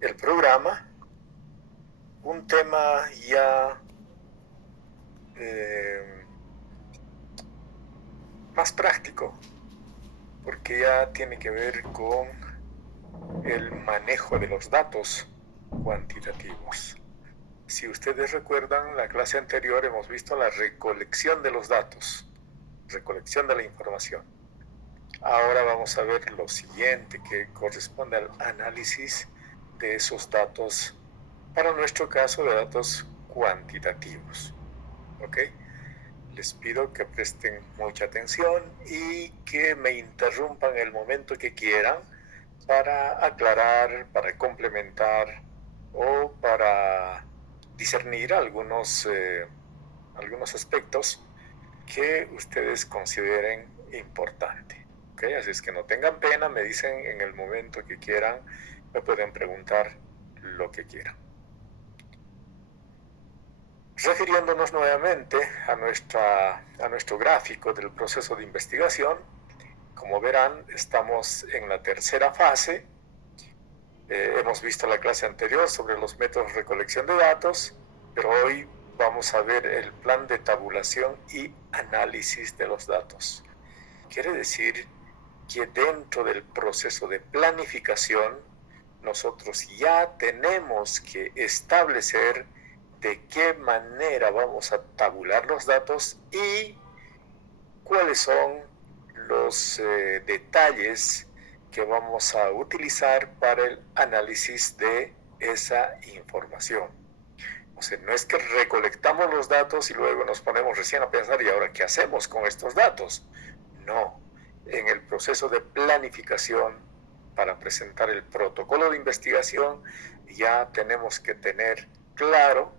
el programa, un tema ya más práctico, porque ya tiene que ver con el manejo de los datos cuantitativos. Si ustedes recuerdan, la clase anterior hemos visto la recolección de los datos, recolección de la información. Ahora vamos a ver lo siguiente, que corresponde al análisis de esos datos, para nuestro caso de datos cuantitativos. ¿Ok? Les pido que presten mucha atención y que me interrumpan el momento que quieran para aclarar, para complementar o para discernir algunos aspectos que ustedes consideren importante. ¿Okay? Así es que no tengan pena, me dicen en el momento que quieran, me pueden preguntar lo que quieran. Refiriéndonos nuevamente a nuestro gráfico del proceso de investigación, como verán, estamos en la tercera fase. Hemos visto la clase anterior sobre los métodos de recolección de datos, pero hoy vamos a ver el plan de tabulación y análisis de los datos. Quiere decir que dentro del proceso de planificación, nosotros ya tenemos que establecer de qué manera vamos a tabular los datos y cuáles son los detalles que vamos a utilizar para el análisis de esa información. O sea, no es que recolectamos los datos y luego nos ponemos recién a pensar, ¿y ahora qué hacemos con estos datos? No, en el proceso de planificación para presentar el protocolo de investigación ya tenemos que tener claro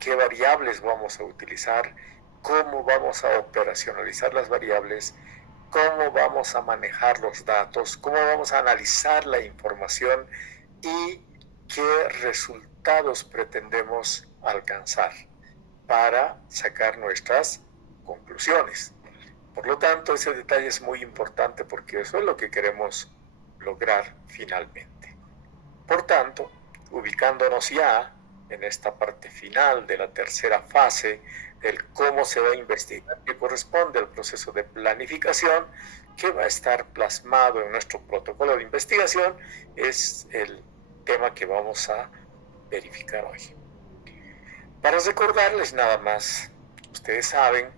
qué variables vamos a utilizar, cómo vamos a operacionalizar las variables, cómo vamos a manejar los datos, cómo vamos a analizar la información y qué resultados pretendemos alcanzar para sacar nuestras conclusiones. Por lo tanto, ese detalle es muy importante porque eso es lo que queremos lograr finalmente. Por tanto, ubicándonos ya en esta parte final de la tercera fase del cómo se va a investigar, que corresponde al proceso de planificación, que va a estar plasmado en nuestro protocolo de investigación, es el tema que vamos a verificar hoy. Para recordarles nada más, ustedes saben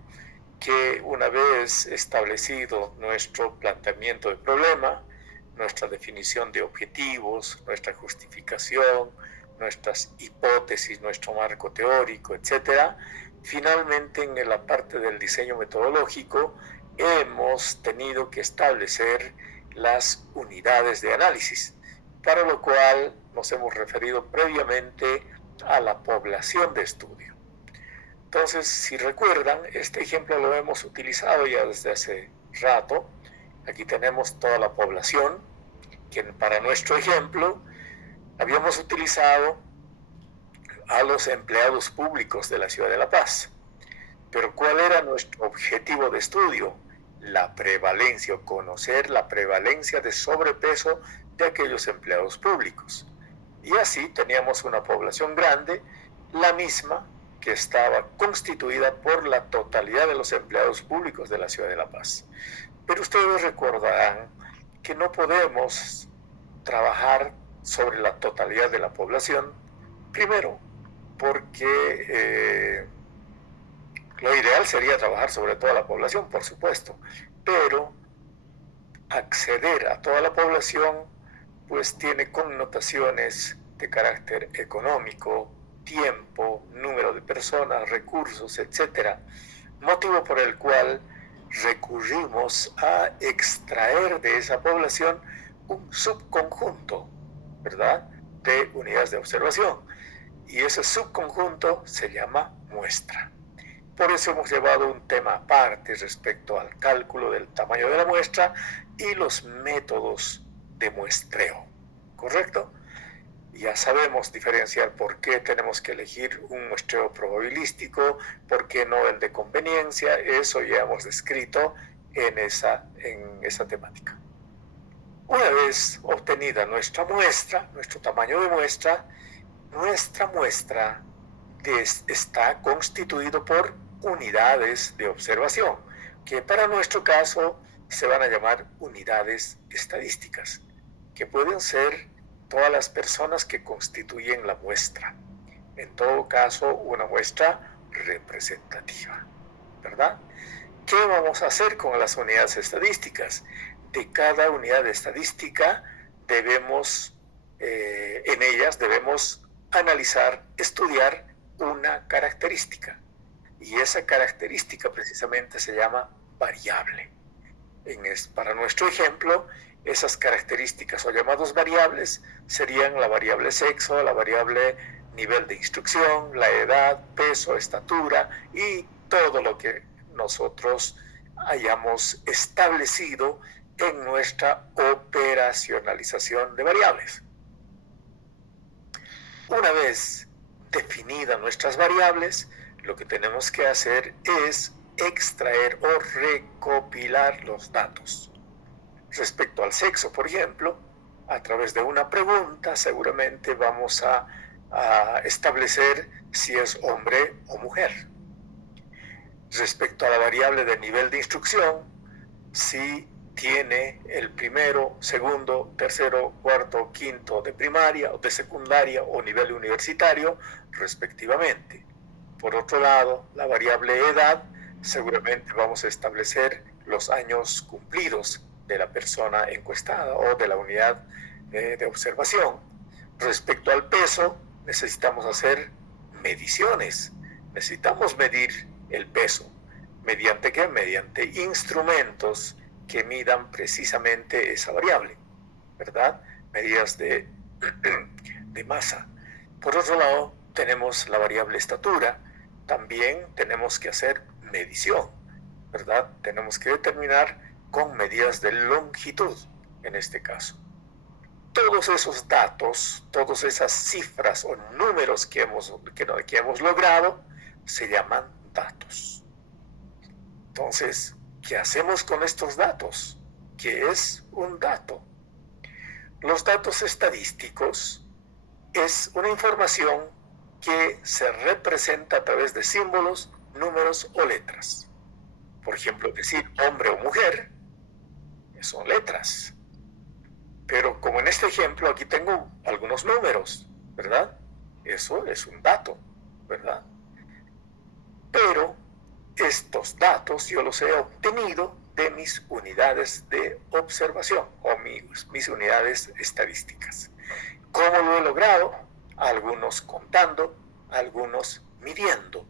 que una vez establecido nuestro planteamiento del problema, nuestra definición de objetivos, nuestra justificación, nuestras hipótesis, nuestro marco teórico, etc., finalmente en la parte del diseño metodológico hemos tenido que establecer las unidades de análisis, para lo cual nos hemos referido previamente a la población de estudio. Entonces, si recuerdan, este ejemplo lo hemos utilizado ya desde hace rato. Aquí tenemos toda la población, que para nuestro ejemplo habíamos utilizado a los empleados públicos de la ciudad de La Paz. Pero ¿cuál era nuestro objetivo de estudio? La prevalencia, o conocer la prevalencia de sobrepeso de aquellos empleados públicos. Y así teníamos una población grande, la misma que estaba constituida por la totalidad de los empleados públicos de la ciudad de La Paz. Pero ustedes recordarán que no podemos trabajar sobre la totalidad de la población, primero porque lo ideal sería trabajar sobre toda la población, por supuesto, pero acceder a toda la población pues tiene connotaciones de carácter económico, tiempo, número de personas, recursos, etc. Motivo por el cual recurrimos a extraer de esa población un subconjunto, ¿verdad?, de unidades de observación. Y ese subconjunto se llama muestra. Por eso hemos llevado un tema aparte respecto al cálculo del tamaño de la muestra y los métodos de muestreo, ¿correcto? Ya sabemos diferenciar por qué tenemos que elegir un muestreo probabilístico, por qué no el de conveniencia. Eso ya hemos descrito en esa temática. Una vez obtenida nuestra muestra, nuestro tamaño de muestra, nuestra muestra está constituido por unidades de observación, que para nuestro caso se van a llamar unidades estadísticas, que pueden ser todas las personas que constituyen la muestra. En todo caso, una muestra representativa, ¿verdad? ¿Qué vamos a hacer con las unidades estadísticas? De cada unidad estadística en ellas debemos analizar, estudiar una característica. Y esa característica precisamente se llama variable. Para nuestro ejemplo, esas características o llamados variables serían la variable sexo, la variable nivel de instrucción, la edad, peso, estatura y todo lo que nosotros hayamos establecido en nuestra operacionalización de variables. Una vez definidas nuestras variables, lo que tenemos que hacer es extraer o recopilar los datos. Respecto al sexo, por ejemplo, a través de una pregunta seguramente vamos a establecer si es hombre o mujer. Respecto a la variable de nivel de instrucción, si tiene el primero, segundo, tercero, cuarto, quinto de primaria o de secundaria o nivel universitario, respectivamente. Por otro lado, la variable edad, seguramente vamos a establecer los años cumplidos de la persona encuestada o de la unidad de observación. Respecto al peso, necesitamos hacer mediciones. Necesitamos medir el peso. ¿Mediante qué? Mediante instrumentos que midan precisamente esa variable, ¿verdad? Medidas de masa. Por otro lado, tenemos la variable estatura. También tenemos que hacer medición, ¿verdad? Tenemos que determinar con medidas de longitud, en este caso. Todos esos datos, todas esas cifras o números que hemos logrado, se llaman datos. Entonces, ¿qué hacemos con estos datos? ¿Qué es un dato? Los datos estadísticos es una información que se representa a través de símbolos, números o letras. Por ejemplo, decir hombre o mujer son letras. Pero como en este ejemplo, aquí tengo algunos números, ¿verdad? Eso es un dato, ¿verdad? Pero estos datos yo los he obtenido de mis unidades de observación o mis unidades estadísticas. ¿Cómo lo he logrado? Algunos contando, algunos midiendo,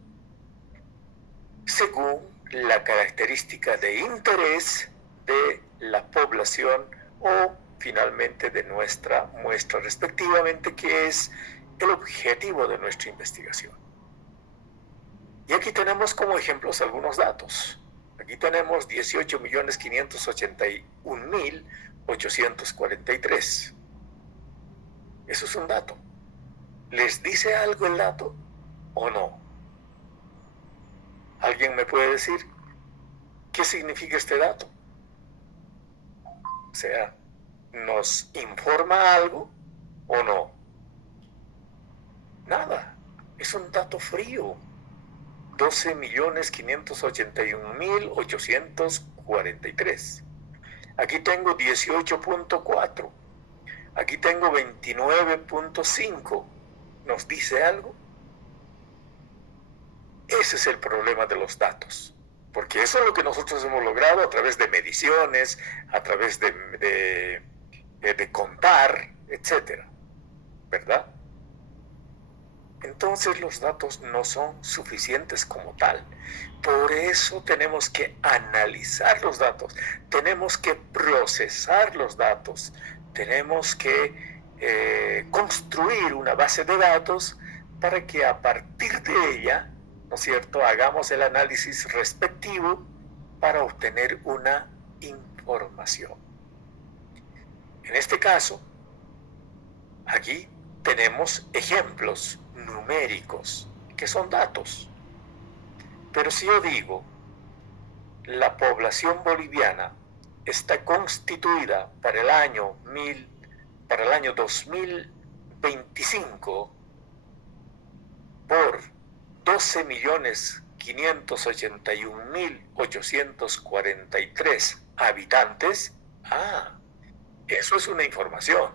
según la característica de interés de la población o finalmente de nuestra muestra respectivamente, que es el objetivo de nuestra investigación. Y aquí tenemos como ejemplos algunos datos. Aquí tenemos 18.581.843. Eso es un dato. ¿Les dice algo el dato o no? ¿Alguien me puede decir qué significa este dato? O sea, ¿nos informa algo o no? Nada. Es un dato frío. 12.581.843. Aquí tengo 18.4. Aquí tengo 29.5. ¿Nos dice algo? Ese es el problema de los datos. Porque eso es lo que nosotros hemos logrado a través de mediciones, a través de contar, etcétera, ¿verdad? Entonces los datos no son suficientes como tal. Por eso tenemos que analizar los datos, tenemos que procesar los datos, tenemos que construir una base de datos para que a partir de ella, ¿no es cierto?, hagamos el análisis respectivo para obtener una información. En este caso, aquí tenemos ejemplos numéricos, que son datos. Pero si yo digo, la población boliviana está constituida para el año 2025 por 12.581.843 habitantes, eso es una información.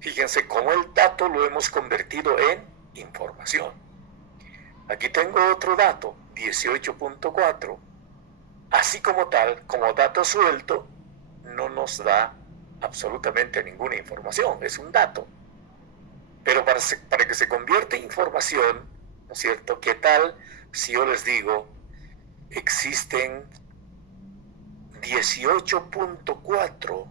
Fíjense cómo el dato lo hemos convertido en información. Aquí tengo otro dato, 18.4. Así como tal, como dato suelto, no nos da absolutamente ninguna información, es un dato. Pero para que se convierta en información, ¿no es cierto? ¿Qué tal si yo les digo, existen 18.4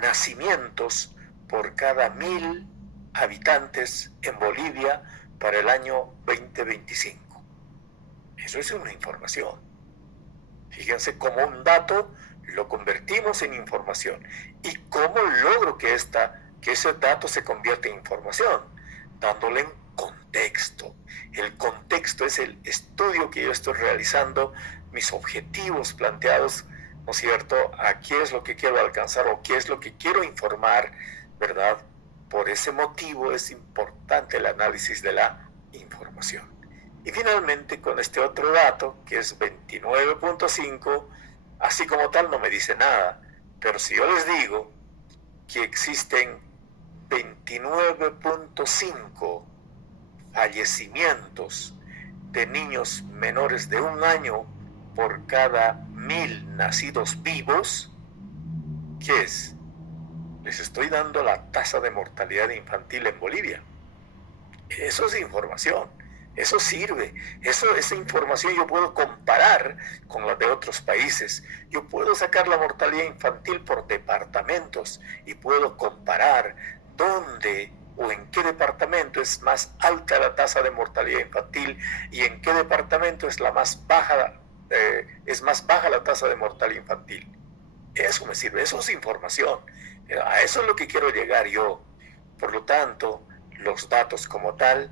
nacimientos por cada 1.000 habitantes en Bolivia para el año 2025? Eso es una información. Fíjense cómo un dato lo convertimos en información. ¿Y cómo logro que ese dato se convierta en información? Dándole contexto. El contexto es el estudio que yo estoy realizando, mis objetivos planteados, ¿no es cierto? A qué es lo que quiero alcanzar o qué es lo que quiero informar, ¿verdad? Por ese motivo es importante el análisis de la información. Y finalmente, con este otro dato, que es 29.5, así como tal no me dice nada. Pero si yo les digo que existen 29.5 fallecimientos de niños menores de 1 año por cada 1.000 nacidos vivos, ¿qué es? Les estoy dando la tasa de mortalidad infantil en Bolivia. Eso es información. Eso sirve, esa información yo puedo comparar con la de otros países. Yo puedo sacar la mortalidad infantil por departamentos y puedo comparar dónde o en qué departamento es más alta la tasa de mortalidad infantil y en qué departamento es más baja la tasa de mortalidad infantil. Eso me sirve, eso es información. A eso es lo que quiero llegar yo. Por lo tanto, los datos como tal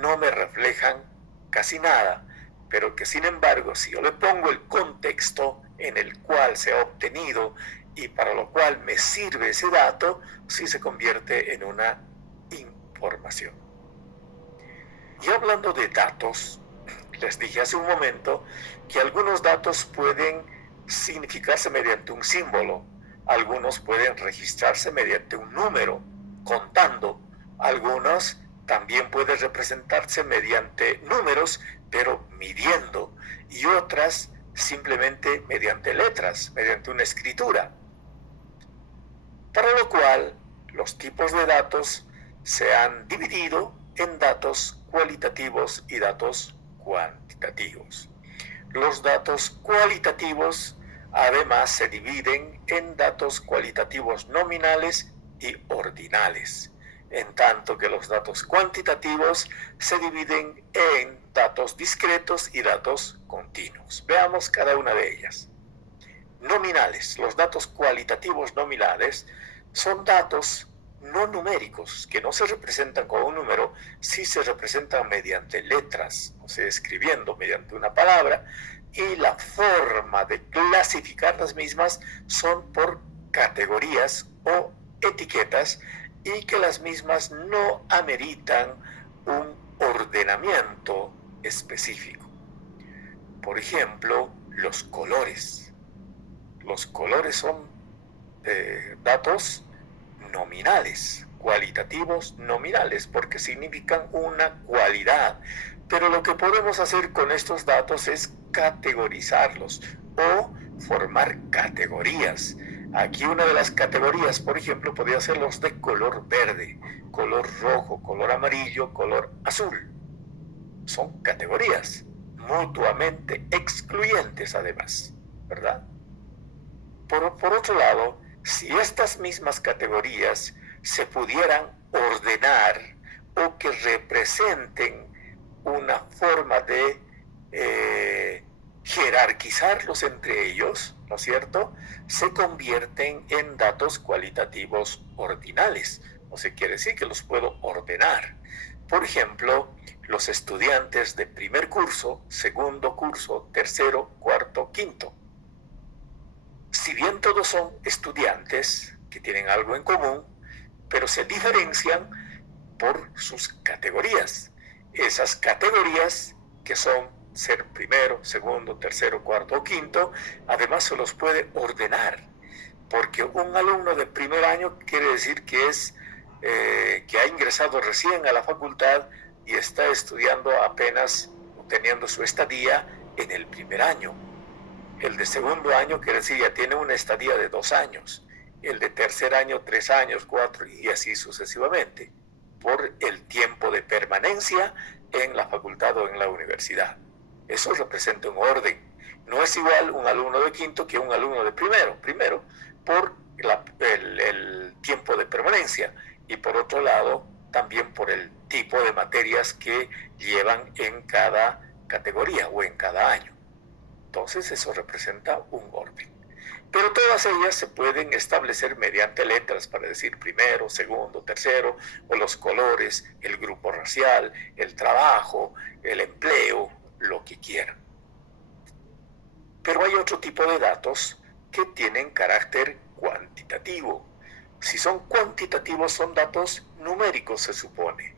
no me reflejan casi nada, pero que sin embargo, si yo le pongo el contexto en el cual se ha obtenido y para lo cual me sirve ese dato, sí se convierte en una información. Y hablando de datos, les dije hace un momento que algunos datos pueden significarse mediante un símbolo, algunos pueden registrarse mediante un número, contando, algunos también pueden representarse mediante números, pero midiendo, y otras simplemente mediante letras, mediante una escritura. Para lo cual, los tipos de datos se han dividido en datos cualitativos y datos cuantitativos. Los datos cualitativos además se dividen en datos cualitativos nominales y ordinales, en tanto que los datos cuantitativos se dividen en datos discretos y datos continuos. Veamos cada una de ellas. Nominales. Los datos cualitativos nominales son datos no numéricos, que no se representan con un número, sí se representan mediante letras, o sea, escribiendo mediante una palabra, y la forma de clasificar las mismas son por categorías o etiquetas, y que las mismas no ameritan un ordenamiento específico. Por ejemplo, los colores. Los colores son datos nominales, cualitativos nominales, porque significan una cualidad. Pero lo que podemos hacer con estos datos es categorizarlos o formar categorías. Aquí una de las categorías, por ejemplo, podría ser los de color verde, color rojo, color amarillo, color azul. Son categorías mutuamente excluyentes además, ¿verdad? Por otro lado, si estas mismas categorías se pudieran ordenar o que representen una forma de jerarquizarlos entre ellos, ¿no es cierto?, se convierten en datos cualitativos ordinales. O sea, quiere decir que los puedo ordenar. Por ejemplo, los estudiantes de primer curso, segundo curso, tercero, cuarto, quinto. Si bien todos son estudiantes que tienen algo en común, pero se diferencian por sus categorías. Esas categorías que son ser primero, segundo, tercero, cuarto o quinto, además se los puede ordenar, porque un alumno de primer año quiere decir que que ha ingresado recién a la facultad y está estudiando apenas, teniendo su estadía en el primer año. El de segundo año quiere decir ya tiene una estadía de 2 años. El de tercer año, 3 años, 4 y así sucesivamente, por el tiempo de permanencia en la facultad o en la universidad. Eso representa un orden. No es igual un alumno de quinto que un alumno de primero. Primero, por el tiempo de permanencia y por otro lado, también por el tipo de materias que llevan en cada categoría o en cada año. Entonces eso representa un orden. Pero todas ellas se pueden establecer mediante letras para decir primero, segundo, tercero, o los colores, el grupo racial, el trabajo, el empleo, lo que quieran. Pero hay otro tipo de datos que tienen carácter cuantitativo. Si son cuantitativos, son datos numéricos, se supone.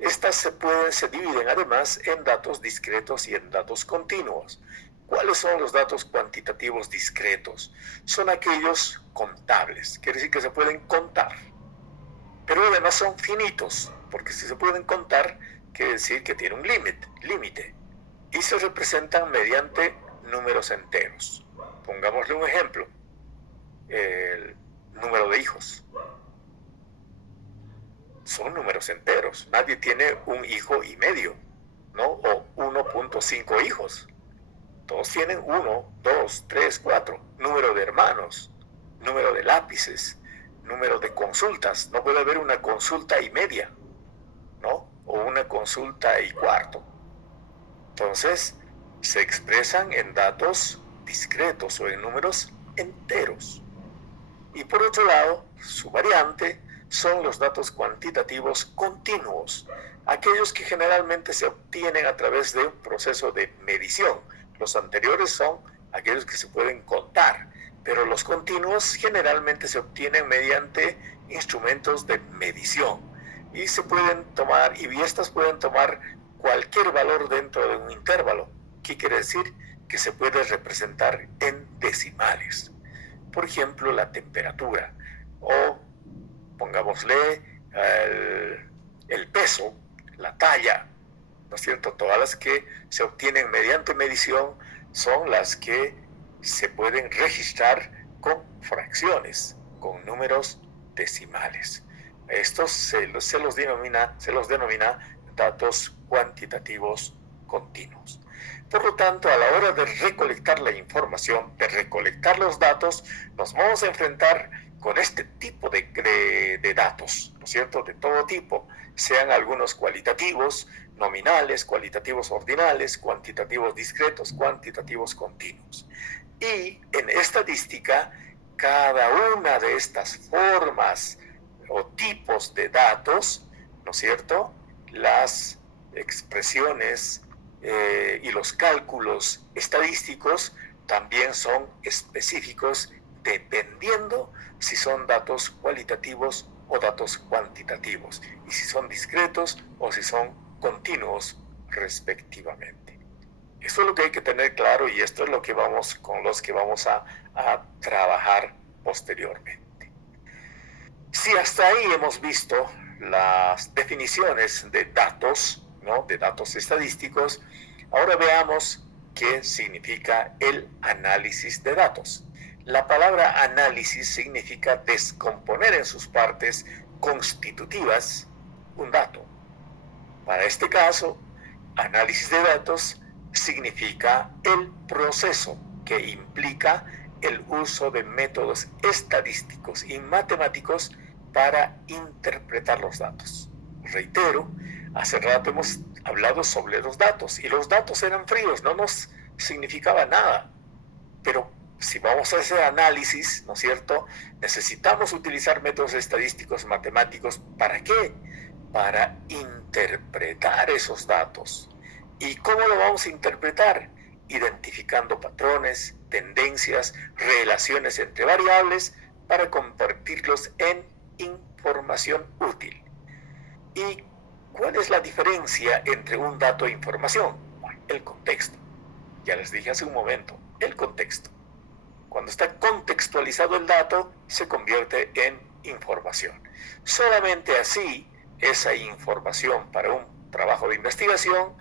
Estas se dividen además en datos discretos y en datos continuos. ¿Cuáles son los datos cuantitativos discretos? Son aquellos contables, quiere decir que se pueden contar, pero además son finitos, porque si se pueden contar, quiere decir que tiene un límite, y se representan mediante números enteros. Pongámosle un ejemplo, el número de hijos. Son números enteros, nadie tiene un hijo y medio, ¿no? O 1.5 hijos. Todos tienen 1, 2, 3, 4. Número de hermanos, número de lápices, número de consultas. No puede haber una consulta y media, ¿no? O una consulta y cuarto. Entonces, se expresan en datos discretos o en números enteros. Y por otro lado, su variante son los datos cuantitativos continuos, aquellos que generalmente se obtienen a través de un proceso de medición. Los anteriores son aquellos que se pueden contar, pero los continuos generalmente se obtienen mediante instrumentos de medición y se pueden tomar, y estas pueden tomar cualquier valor dentro de un intervalo. ¿Qué quiere decir? Que se puede representar en decimales. Por ejemplo, la temperatura o, pongámosle, el peso, la talla, ¿no es cierto? Todas las que se obtienen mediante medición son las que se pueden registrar con fracciones, con números decimales. Estos se los denomina datos cuantitativos continuos. Por lo tanto, a la hora de recolectar la información, de recolectar los datos, nos vamos a enfrentar con este tipo de datos, ¿no es cierto? De todo tipo, sean algunos cualitativos, nominales, cualitativos ordinales, cuantitativos discretos, cuantitativos continuos. Y en estadística, cada una de estas formas o tipos de datos, ¿no es cierto? Las expresiones y los cálculos estadísticos también son específicos dependiendo si son datos cualitativos o datos cuantitativos, y si son discretos o si son continuos respectivamente. Esto es lo que hay que tener claro y esto es lo que con los que vamos a trabajar posteriormente. Si hasta ahí hemos visto las definiciones de datos, ¿no? De datos estadísticos, ahora veamos qué significa el análisis de datos. La palabra análisis significa descomponer en sus partes constitutivas un dato. Para este caso, análisis de datos significa el proceso que implica el uso de métodos estadísticos y matemáticos para interpretar los datos. Reitero, hace rato hemos hablado sobre los datos y los datos eran fríos, no nos significaba nada. Pero si vamos a hacer análisis, ¿no es cierto?, necesitamos utilizar métodos estadísticos matemáticos. ¿Para qué? Para interpretar esos datos. ¿Y cómo lo vamos a interpretar? Identificando patrones, tendencias, relaciones entre variables para convertirlos en información útil. ¿Y cuál es la diferencia entre un dato e información? Bueno, el contexto. Ya les dije hace un momento, el contexto. Cuando está contextualizado el dato, se convierte en información. Solamente así, esa información para un trabajo de investigación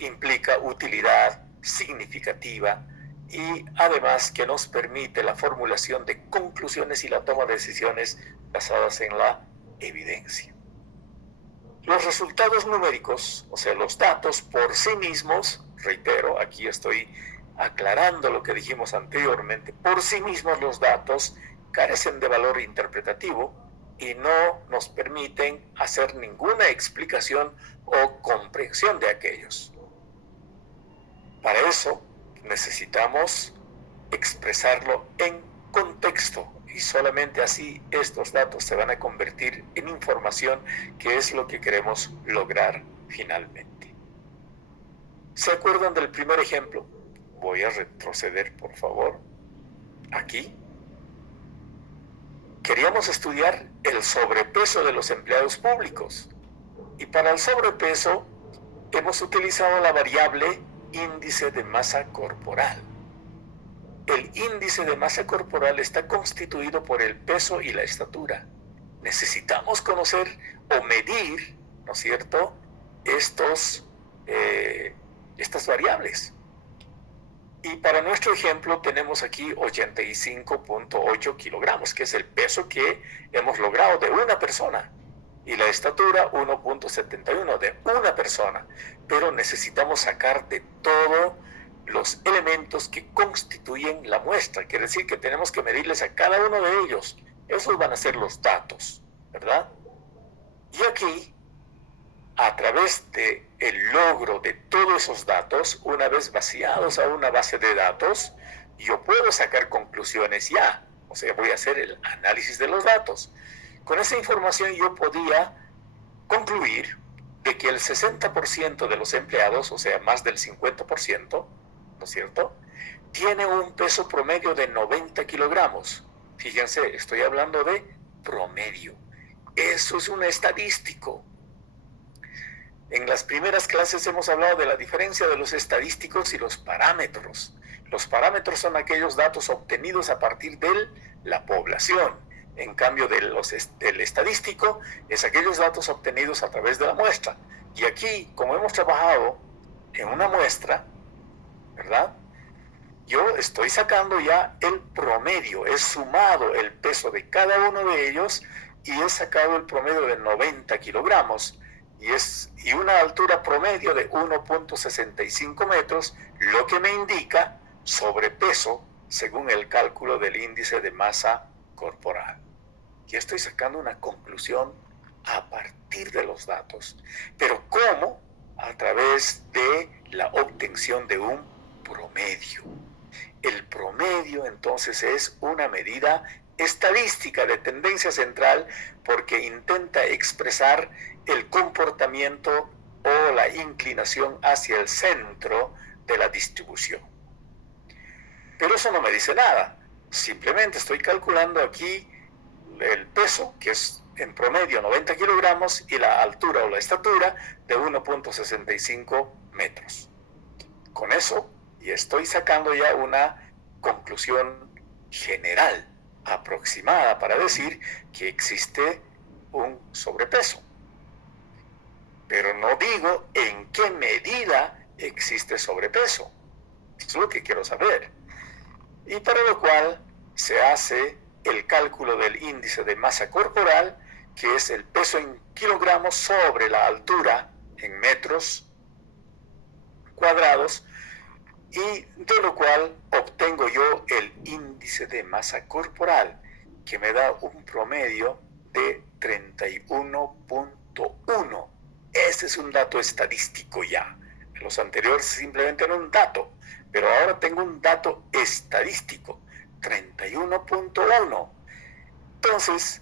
implica utilidad significativa y además que nos permite la formulación de conclusiones y la toma de decisiones basadas en la evidencia. Los resultados numéricos, o sea, los datos por sí mismos, reitero, aquí estoy aclarando lo que dijimos anteriormente, por sí mismos los datos carecen de valor interpretativo y no nos permiten hacer ninguna explicación o comprensión de aquellos. Para eso necesitamos expresarlo en contexto y solamente así estos datos se van a convertir en información, que es lo que queremos lograr finalmente. ¿Se acuerdan del primer ejemplo? Voy a retroceder, por favor. Aquí. Queríamos estudiar el sobrepeso de los empleados públicos. Y para el sobrepeso hemos utilizado la variable índice de masa corporal. El índice de masa corporal está constituido por el peso y la estatura. Necesitamos conocer o medir, ¿no es cierto?, estas variables. Y para nuestro ejemplo tenemos aquí 85.8 kilogramos, que es el peso que hemos logrado de una persona. Y la estatura 1.71 de una persona. Pero necesitamos sacar de todos los elementos que constituyen la muestra. Quiere decir que tenemos que medirles a cada uno de ellos. Esos van a ser los datos, ¿verdad? Y aquí, a través del logro de todos esos datos, una vez vaciados a una base de datos, yo puedo sacar conclusiones ya. O sea, voy a hacer el análisis de los datos. Con esa información yo podía concluir de que el 60% de los empleados, o sea, más del 50%, ¿no es cierto?, tiene un peso promedio de 90 kilogramos. Fíjense, estoy hablando de promedio. Eso es un estadístico. En las primeras clases hemos hablado de la diferencia de los estadísticos y los parámetros. Los parámetros son aquellos datos obtenidos a partir de la población. En cambio, del estadístico es aquellos datos obtenidos a través de la muestra. Y aquí, como hemos trabajado en una muestra, ¿verdad?, yo estoy sacando ya el promedio. He sumado el peso de cada uno de ellos y he sacado el promedio de 90 kilogramos. Y una altura promedio de 1.65 metros, lo que me indica sobrepeso según el cálculo del índice de masa corporal. Y estoy sacando una conclusión a partir de los datos. Pero ¿cómo? A través de la obtención de un promedio. El promedio entonces es una medida estadística de tendencia central porque intenta expresar el comportamiento o la inclinación hacia el centro de la distribución. Pero eso no me dice nada. Simplemente estoy calculando aquí el peso, que es en promedio 90 kilogramos, y la altura o la estatura de 1.65 metros. Con eso, y estoy sacando ya una conclusión general, aproximada, para decir que existe un sobrepeso. Pero no digo en qué medida existe sobrepeso. Eso es lo que quiero saber. Y para lo cual se hace el cálculo del índice de masa corporal, que es el peso en kilogramos sobre la altura en metros cuadrados, y de lo cual obtengo yo el índice de masa corporal, que me da un promedio de 31.1. Este es un dato estadístico ya. Los anteriores simplemente eran un dato, pero ahora tengo un dato estadístico, 31.1. Entonces,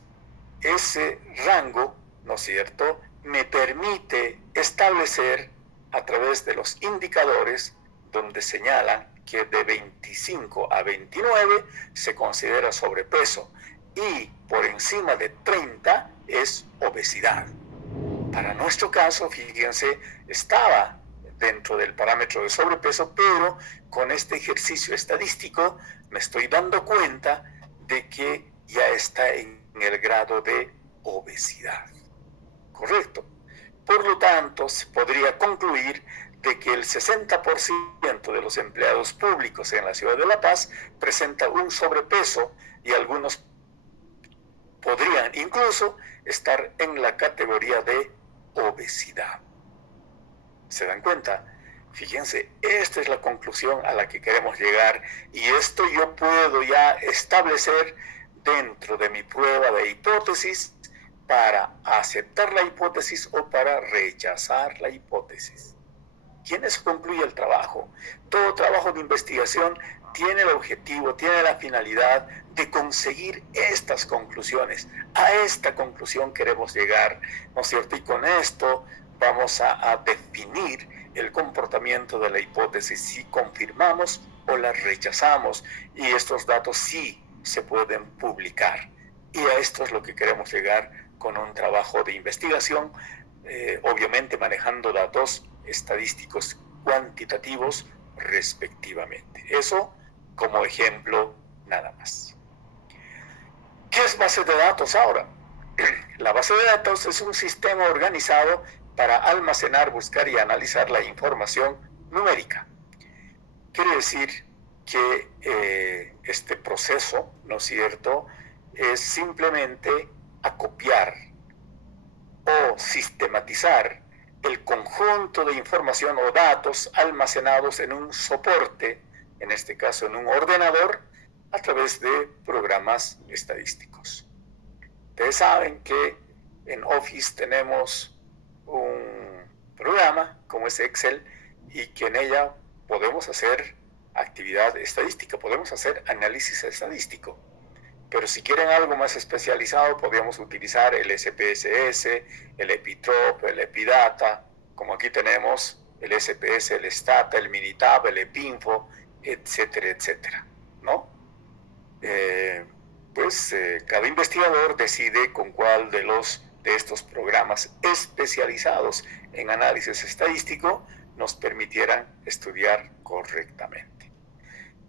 ese rango, ¿no es cierto?, me permite establecer a través de los indicadores donde señalan que de 25 a 29 se considera sobrepeso y por encima de 30 es obesidad. Para nuestro caso, fíjense, estaba dentro del parámetro de sobrepeso, pero con este ejercicio estadístico me estoy dando cuenta de que ya está en el grado de obesidad. ¿Correcto? Por lo tanto, se podría concluir de que el 60% de los empleados públicos en la ciudad de La Paz presenta un sobrepeso y algunos podrían incluso estar en la categoría de obesidad. ¿Se dan cuenta? Fíjense, esta es la conclusión a la que queremos llegar y esto yo puedo ya establecer dentro de mi prueba de hipótesis para aceptar la hipótesis o para rechazar la hipótesis. ¿Quién concluye el trabajo? Todo trabajo de investigación tiene el objetivo, tiene la finalidad de conseguir estas conclusiones. A esta conclusión queremos llegar, ¿no es cierto? Y con esto vamos a definir el comportamiento de la hipótesis, si confirmamos o la rechazamos. Y estos datos sí se pueden publicar. Y a esto es lo que queremos llegar con un trabajo de investigación, obviamente manejando datos estadísticos cuantitativos respectivamente. Eso como ejemplo nada más. ¿Qué es base de datos ahora? La base de datos es un sistema organizado para almacenar, buscar y analizar la información numérica. Quiere decir que este proceso, ¿no es cierto?, es simplemente acopiar o sistematizar el conjunto de información o datos almacenados en un soporte, en este caso en un ordenador, a través de programas estadísticos. Ustedes saben que en Office tenemos un programa como es Excel y que en ella podemos hacer actividad estadística, podemos hacer análisis estadístico. Pero si quieren algo más especializado, podríamos utilizar el SPSS, el Epitrop, el Epidata, como aquí tenemos el SPS, el Stata, el Minitab, el Epinfo, etcétera, etcétera, ¿no? Cada investigador decide con cuál de estos programas especializados en análisis estadístico nos permitieran estudiar correctamente.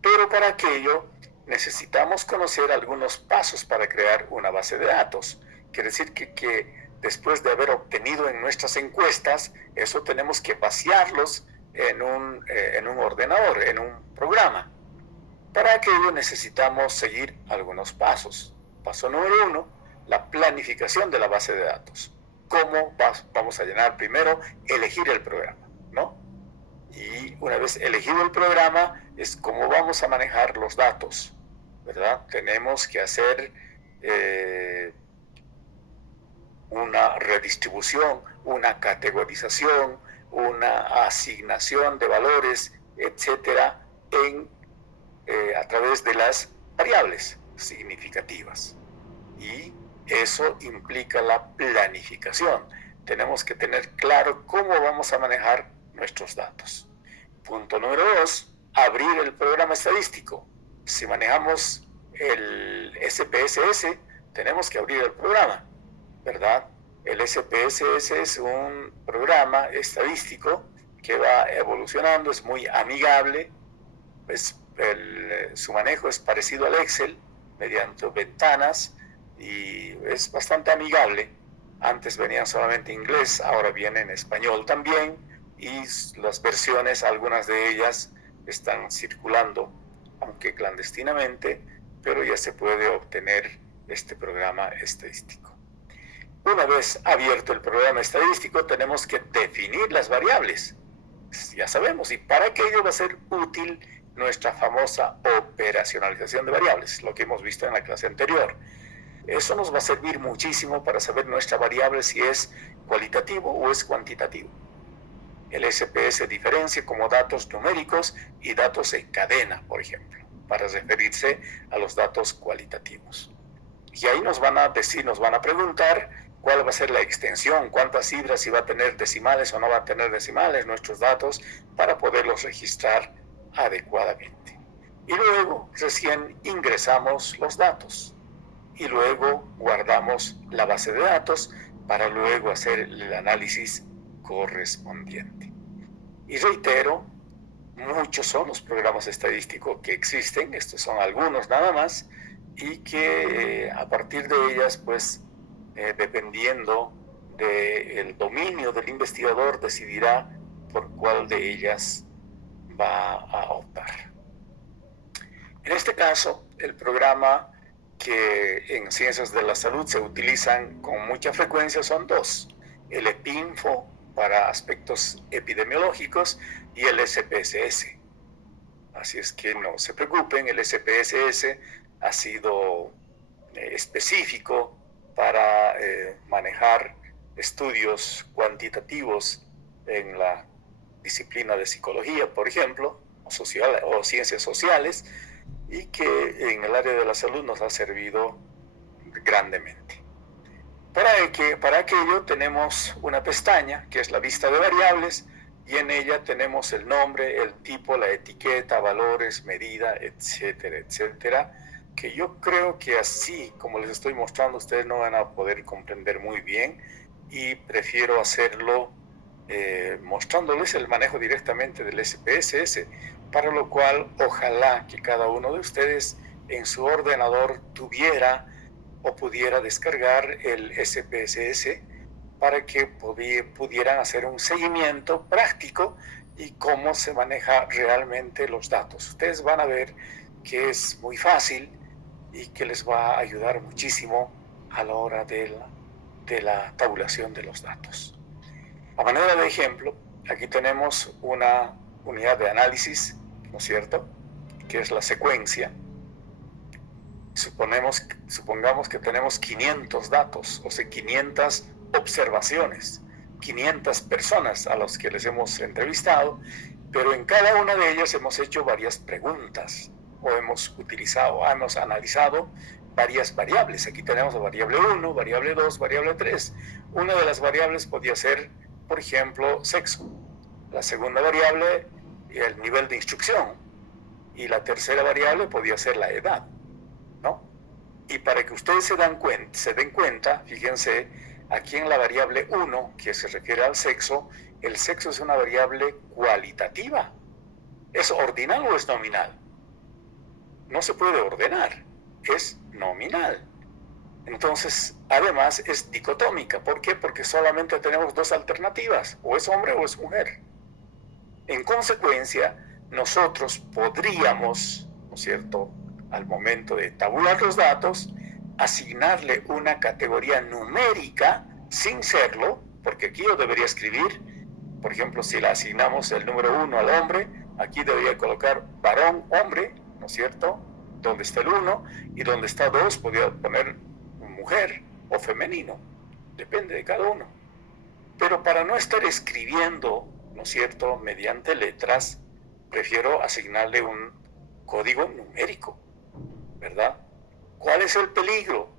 Pero para aquello necesitamos conocer algunos pasos para crear una base de datos. Quiere decir que después de haber obtenido en nuestras encuestas, eso tenemos que vaciarlos en un ordenador, en un programa. Para aquello necesitamos seguir algunos pasos. Paso número 1, la planificación de la base de datos. ¿Cómo vamos a llenar? Primero, elegir el programa, ¿no? Y una vez elegido el programa, es cómo vamos a manejar los datos, ¿verdad? Tenemos que hacer una redistribución, una categorización, una asignación de valores, etcétera, a través de las variables significativas. Y eso implica la planificación. Tenemos que tener claro cómo vamos a manejar nuestros datos. Punto número 2, abrir el programa estadístico. Si manejamos el SPSS, tenemos que abrir el programa, ¿verdad? El SPSS es un programa estadístico que va evolucionando, es muy amigable, su manejo es parecido al Excel, mediante ventanas, y es bastante amigable. Antes venían solamente en inglés, ahora viene en español también, y las versiones, algunas de ellas están circulando, aunque clandestinamente, pero ya se puede obtener este programa estadístico. Una vez abierto el programa estadístico, tenemos que definir las variables. Ya sabemos, y para aquello va a ser útil nuestra famosa operacionalización de variables, lo que hemos visto en la clase anterior. Eso nos va a servir muchísimo para saber nuestra variable si es cualitativo o es cuantitativo. El SPS diferencia como datos numéricos y datos en cadena, por ejemplo, para referirse a los datos cualitativos. Y ahí nos van a decir, nos van a preguntar cuál va a ser la extensión, cuántas cifras, si va a tener decimales o no va a tener decimales nuestros datos, para poderlos registrar adecuadamente. Y luego recién ingresamos los datos y luego guardamos la base de datos para luego hacer el análisis correspondiente. Y reitero, muchos son los programas estadísticos que existen, estos son algunos nada más, y que a partir de ellas, pues, dependiendo del dominio del investigador, decidirá por cuál de ellas va a optar. En este caso, el programa que en ciencias de la salud se utilizan con mucha frecuencia son dos: el EPINFO para aspectos epidemiológicos y el SPSS. Así es que no se preocupen, el SPSS ha sido específico para manejar estudios cuantitativos en la disciplina de psicología, por ejemplo, o ciencias sociales, y que en el área de la salud nos ha servido grandemente. Para aquello tenemos una pestaña que es la vista de variables, y en ella tenemos el nombre, el tipo, la etiqueta, valores, medida, etcétera, etcétera, que yo creo que así como les estoy mostrando ustedes no van a poder comprender muy bien, y prefiero hacerlo mostrándoles el manejo directamente del SPSS, para lo cual ojalá que cada uno de ustedes en su ordenador tuviera o pudiera descargar el SPSS para que pudieran hacer un seguimiento práctico y cómo se maneja realmente los datos. Ustedes van a ver que es muy fácil y que les va a ayudar muchísimo a la hora de la tabulación de los datos. A manera de ejemplo, aquí tenemos una unidad de análisis, ¿no es cierto?, que es la secuencia. Supongamos que tenemos 500 datos, o sea, 500 observaciones, 500 personas a las que les hemos entrevistado, pero en cada una de ellas hemos hecho varias preguntas, o hemos analizado varias variables. Aquí tenemos la variable 1, variable 2, variable 3. Una de las variables podía ser, por ejemplo, sexo. La segunda variable, el nivel de instrucción. Y la tercera variable podía ser la edad, ¿no? Y para que ustedes se den cuenta, fíjense, aquí en la variable 1, que se refiere al sexo, el sexo es una variable cualitativa. ¿Es ordinal o es nominal? No se puede ordenar, es nominal. Entonces, además es dicotómica. ¿Por qué? Porque solamente tenemos dos alternativas, o es hombre o es mujer. En consecuencia, nosotros podríamos, ¿no es cierto?, al momento de tabular los datos, asignarle una categoría numérica sin serlo, porque aquí yo debería escribir, por ejemplo, si le asignamos el número 1 al hombre, aquí debería colocar varón, hombre, ¿no es cierto?, donde está el 1, y donde está 2 podría poner mujer o femenino, depende de cada uno. Pero para no estar escribiendo, ¿no es cierto?, mediante letras, prefiero asignarle un código numérico, ¿verdad? ¿Cuál es el peligro?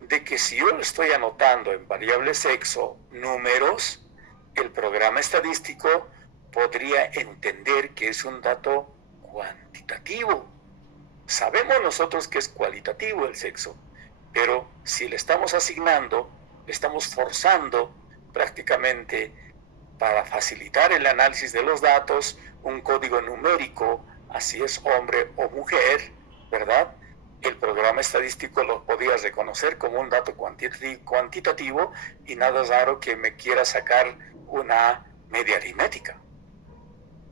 De que si yo estoy anotando en variable sexo números, el programa estadístico podría entender que es un dato cuantitativo. Sabemos nosotros que es cualitativo el sexo, pero si le estamos asignando, le estamos forzando prácticamente para facilitar el análisis de los datos un código numérico, así es hombre o mujer, ¿verdad? El programa estadístico lo podía reconocer como un dato cuantitativo, y nada raro que me quiera sacar una media aritmética.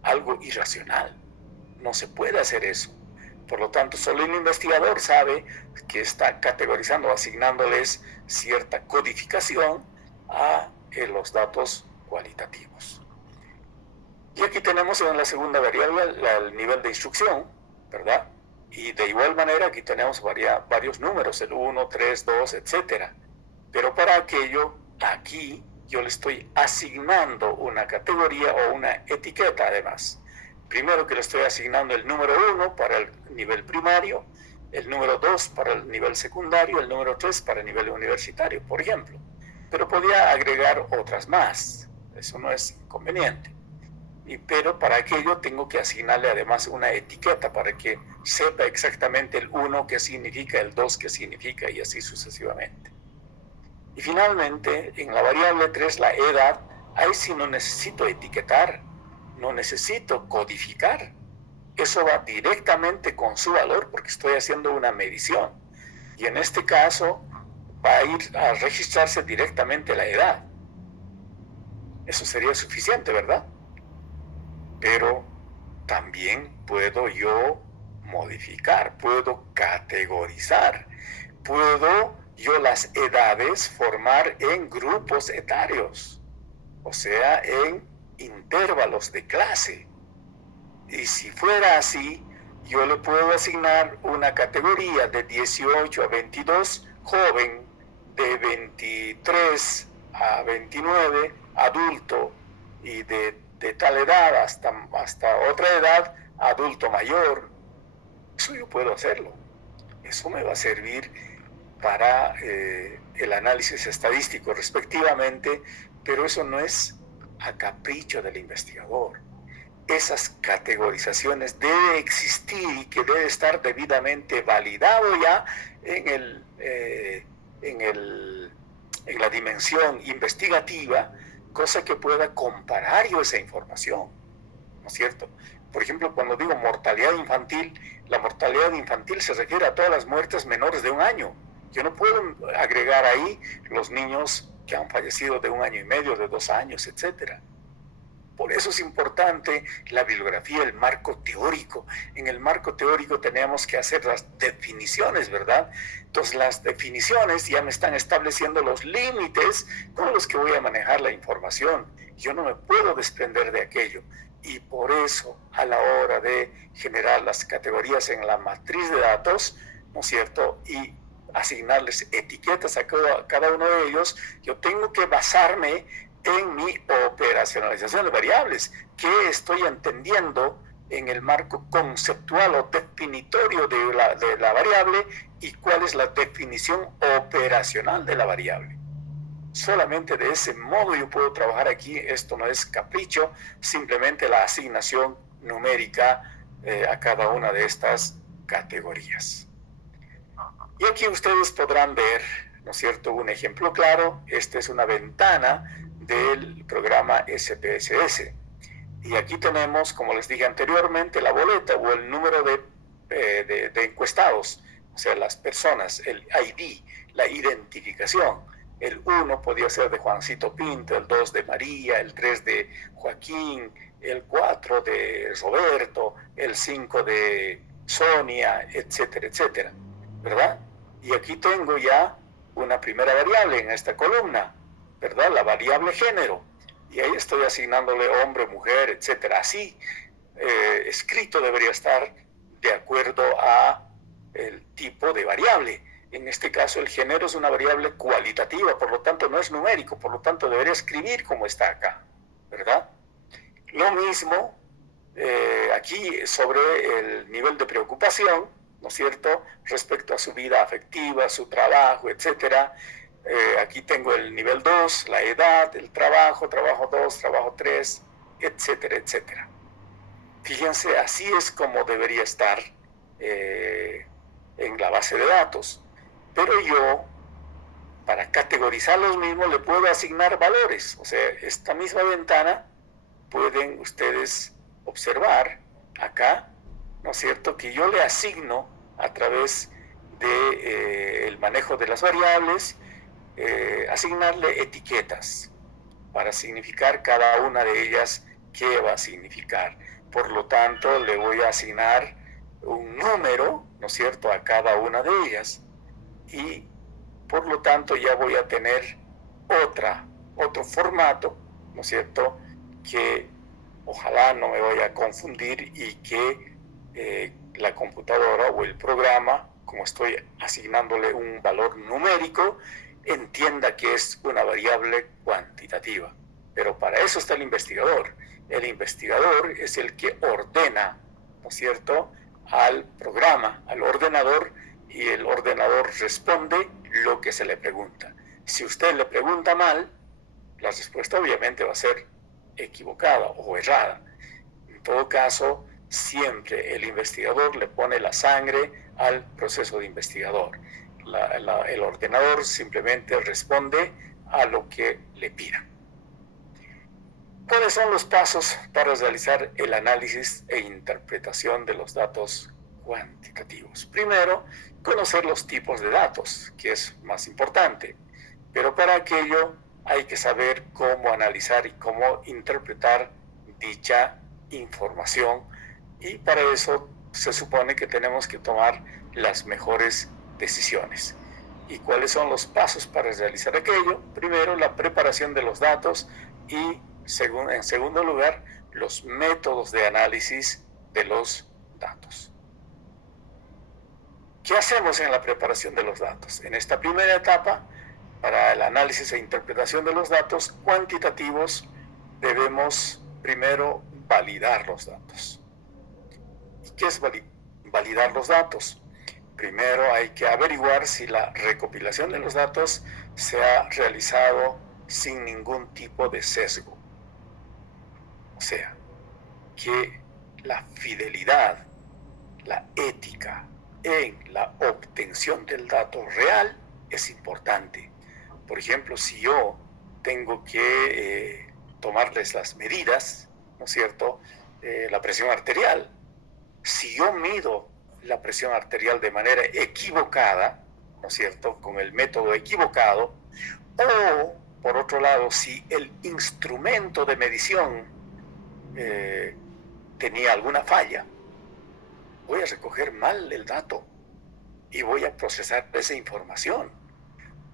Algo irracional. No se puede hacer eso. Por lo tanto, solo el investigador sabe que está categorizando, asignándoles cierta codificación a los datos cualitativos. Y aquí tenemos en la segunda variable el nivel de instrucción, ¿verdad? Y de igual manera aquí tenemos varios números, el 1, 3, 2, etc. Pero para aquello, aquí yo le estoy asignando una categoría o una etiqueta además. Primero que le estoy asignando el número 1 para el nivel primario, el número 2 para el nivel secundario, el número 3 para el nivel universitario, por ejemplo. Pero podía agregar otras más, eso no es inconveniente. pero para aquello tengo que asignarle además una etiqueta para que sepa exactamente el 1 qué significa, el 2 qué significa y así sucesivamente. Y finalmente, en la variable 3, la edad, ahí sí no necesito etiquetar, no necesito codificar. Eso va directamente con su valor porque estoy haciendo una medición. Y en este caso va a ir a registrarse directamente la edad. Eso sería suficiente, ¿verdad? Pero también puedo yo modificar, puedo categorizar, puedo yo las edades formar en grupos etarios, o sea, en intervalos de clase. Y si fuera así, yo le puedo asignar una categoría de 18 a 22, joven, de 23 a 29, adulto, y de tal edad hasta otra edad, adulto mayor. Eso yo puedo hacerlo. Eso me va a servir para el análisis estadístico respectivamente, pero eso no es a capricho del investigador. Esas categorizaciones deben existir y que debe estar debidamente validado ya en la dimensión investigativa, cosa que pueda comparar yo esa información, ¿no es cierto? Por ejemplo, cuando digo mortalidad infantil, la mortalidad infantil se refiere a todas las muertes menores de 1 año. Yo no puedo agregar ahí los niños que han fallecido de 1 año y medio, de 2 años, etcétera. Por eso es importante la bibliografía, el marco teórico. En el marco teórico tenemos que hacer las definiciones, ¿verdad? Entonces las definiciones ya me están estableciendo los límites con los que voy a manejar la información. Yo no me puedo desprender de aquello. Y por eso, a la hora de generar las categorías en la matriz de datos, ¿no es cierto?, y asignarles etiquetas a cada uno de ellos, yo tengo que basarme en mi operacionalización de variables. ¿Qué estoy entendiendo en el marco conceptual o definitorio de la variable y cuál es la definición operacional de la variable? Solamente de ese modo yo puedo trabajar aquí. Esto no es capricho, simplemente la asignación numérica a cada una de estas categorías. Y aquí ustedes podrán ver, ¿no es cierto?, un ejemplo claro. Esta es una ventana del programa SPSS. Y aquí tenemos, como les dije anteriormente, la boleta o el número de encuestados, o sea, las personas, el ID, la identificación. El 1 podía ser de Juancito Pinto, el 2 de María, el 3 de Joaquín, el 4 de Roberto, el 5 de Sonia, etcétera, etcétera, ¿verdad? Y aquí tengo ya una primera variable en esta columna, ¿verdad? La variable género. Y ahí estoy asignándole hombre, mujer, etcétera. Así escrito debería estar de acuerdo a el tipo de variable. En este caso el género es una variable cualitativa, por lo tanto no es numérico, por lo tanto debería escribir como está acá, ¿verdad? Lo mismo aquí sobre el nivel de preocupación, ¿no es cierto?, respecto a su vida afectiva, su trabajo, etcétera. Aquí tengo el nivel 2, la edad, el trabajo 2, trabajo 3, etcétera, etcétera. Fíjense, así es como debería estar en la base de datos. Pero yo, para categorizar los mismos, le puedo asignar valores. O sea, esta misma ventana pueden ustedes observar acá, ¿no es cierto?, que yo le asigno a través del manejo de las variables, asignarle etiquetas para significar cada una de ellas qué va a significar. Por lo tanto, le voy a asignar un número, ¿no es cierto?, a cada una de ellas, y por lo tanto ya voy a tener otro formato, ¿no es cierto?, que ojalá no me vaya a confundir y que la computadora o el programa, como estoy asignándole un valor numérico, entienda que es una variable cuantitativa. Pero para eso está el investigador. El investigador es el que ordena, ¿no es cierto?, al programa, al ordenador, y el ordenador responde lo que se le pregunta. Si usted le pregunta mal, la respuesta obviamente va a ser equivocada o errada. todo caso, siempre el investigador le pone la sangre al proceso de investigador. El ordenador simplemente responde a lo que le pida. ¿Cuáles son los pasos para realizar el análisis e interpretación de los datos cuantitativos? Primero, conocer los tipos de datos, que es más importante, pero para aquello hay que saber cómo analizar y cómo interpretar dicha información, y para eso se supone que tenemos que tomar las mejores decisiones. ¿Y cuáles son los pasos para realizar aquello? Primero, la preparación de los datos y en segundo lugar, los métodos de análisis de los datos. ¿Qué hacemos en la preparación de los datos? En esta primera etapa, para el análisis e interpretación de los datos cuantitativos, debemos primero validar los datos. ¿Y qué es validar los datos? Primero hay que averiguar si la recopilación de los datos se ha realizado sin ningún tipo de sesgo. O sea, que la fidelidad, la ética en la obtención del dato real es importante. Por ejemplo, si yo tengo que tomarles las medidas, ¿no es cierto?, la presión arterial. Si yo mido la presión arterial de manera equivocada, ¿no es cierto?, con el método equivocado, o por otro lado, si el instrumento de medición tenía alguna falla, voy a recoger mal el dato y voy a procesar esa información.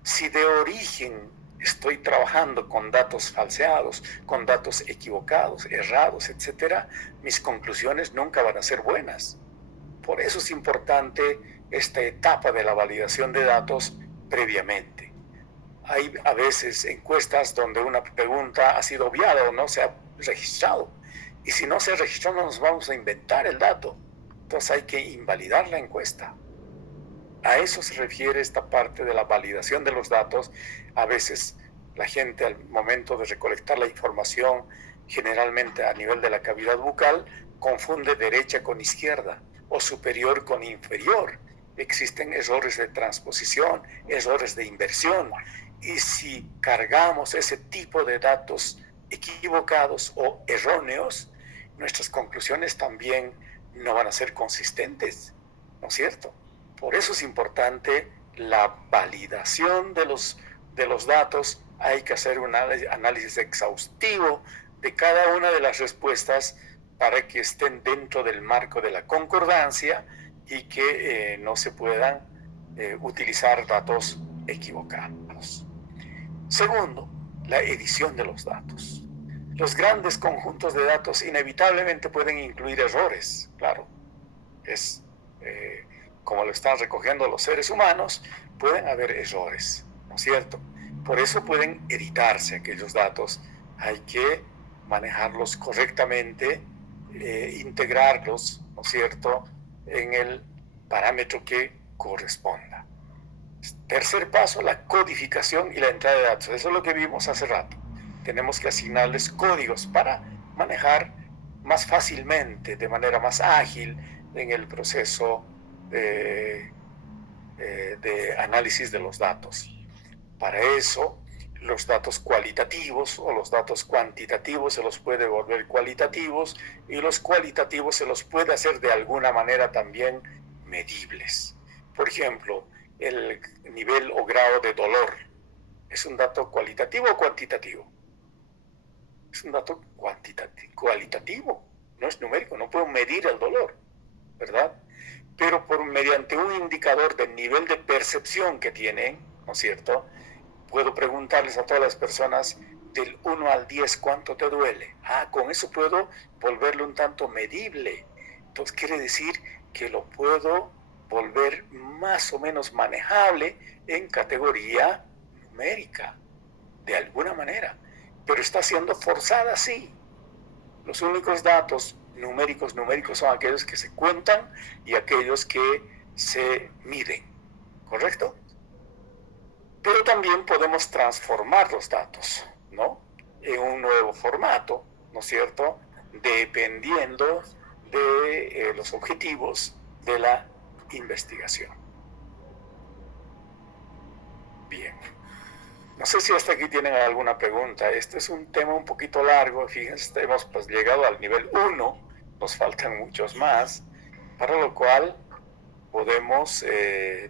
Si de origen estoy trabajando con datos falseados, con datos equivocados, errados, etc., mis conclusiones nunca van a ser buenas. Por eso es importante esta etapa de la validación de datos previamente. Hay a veces encuestas donde una pregunta ha sido obviada o no se ha registrado. Y si no se registró, no nos vamos a inventar el dato. Entonces hay que invalidar la encuesta. A eso se refiere esta parte de la validación de los datos. A veces la gente, al momento de recolectar la información, generalmente a nivel de la cavidad bucal, confunde derecha con izquierda o superior con inferior. Existen errores de transposición, errores de inversión. Y si cargamos ese tipo de datos equivocados o erróneos, nuestras conclusiones también no van a ser consistentes, ¿no es cierto? Por eso es importante la validación de los datos. Hay que hacer un análisis exhaustivo de cada una de las respuestas para que estén dentro del marco de la concordancia y que no se puedan utilizar datos equivocados. Segundo, la edición de los datos. Los grandes conjuntos de datos inevitablemente pueden incluir errores, claro. Es como lo están recogiendo los seres humanos, pueden haber errores, ¿no es cierto? Por eso pueden editarse aquellos datos. Hay que manejarlos correctamente, integrarlos, ¿no es cierto?, en el parámetro que corresponda. Tercer paso, la codificación y la entrada de datos. Eso es lo que vimos hace rato. Tenemos que asignarles códigos para manejar más fácilmente, de manera más ágil, en el proceso de análisis de los datos. Para eso, los datos cualitativos o los datos cuantitativos se los puede volver cualitativos, y los cualitativos se los puede hacer de alguna manera también medibles. Por ejemplo, el nivel o grado de dolor es un dato cualitativo o cuantitativo. Es un dato cualitativo, no es numérico, no puedo medir el dolor, ¿verdad? Pero mediante un indicador del nivel de percepción que tienen, ¿no es cierto?, puedo preguntarles a todas las personas del 1 al 10 cuánto te duele. Con eso puedo volverlo un tanto medible. Entonces quiere decir que lo puedo volver más o menos manejable en categoría numérica, de alguna manera. Pero está siendo forzada, sí. Los únicos datos numéricos son aquellos que se cuentan y aquellos que se miden, ¿correcto? Pero también podemos transformar los datos, ¿no?, en un nuevo formato, ¿no es cierto?, dependiendo de los objetivos de la investigación. Bien. No sé si hasta aquí tienen alguna pregunta. Este es un tema un poquito largo. Fíjense, hemos pues llegado al nivel 1. Nos faltan muchos más, para lo cual podemos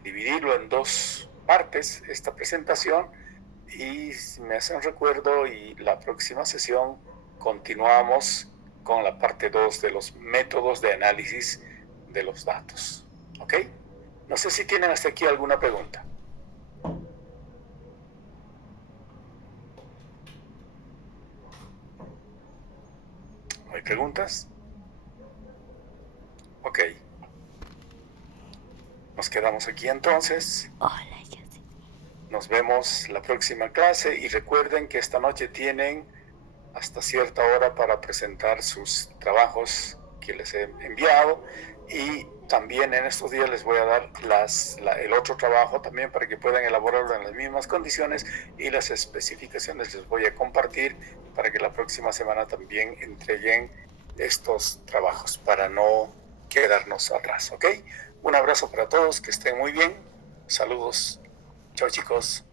dividirlo en dos partes, esta presentación, y si me hacen recuerdo, y la próxima sesión continuamos con la parte 2 de los métodos de análisis de los datos. ¿Ok? No sé si tienen hasta aquí alguna pregunta. ¿No hay preguntas? Ok. Nos quedamos aquí entonces. Hola, José. Nos vemos la próxima clase y recuerden que esta noche tienen hasta cierta hora para presentar sus trabajos que les he enviado, y también en estos días les voy a dar el otro trabajo también para que puedan elaborarlo en las mismas condiciones, y las especificaciones les voy a compartir para que la próxima semana también entreguen estos trabajos para no quedarnos atrás, ¿ok? Un abrazo para todos, que estén muy bien. Saludos. Chao, chicos.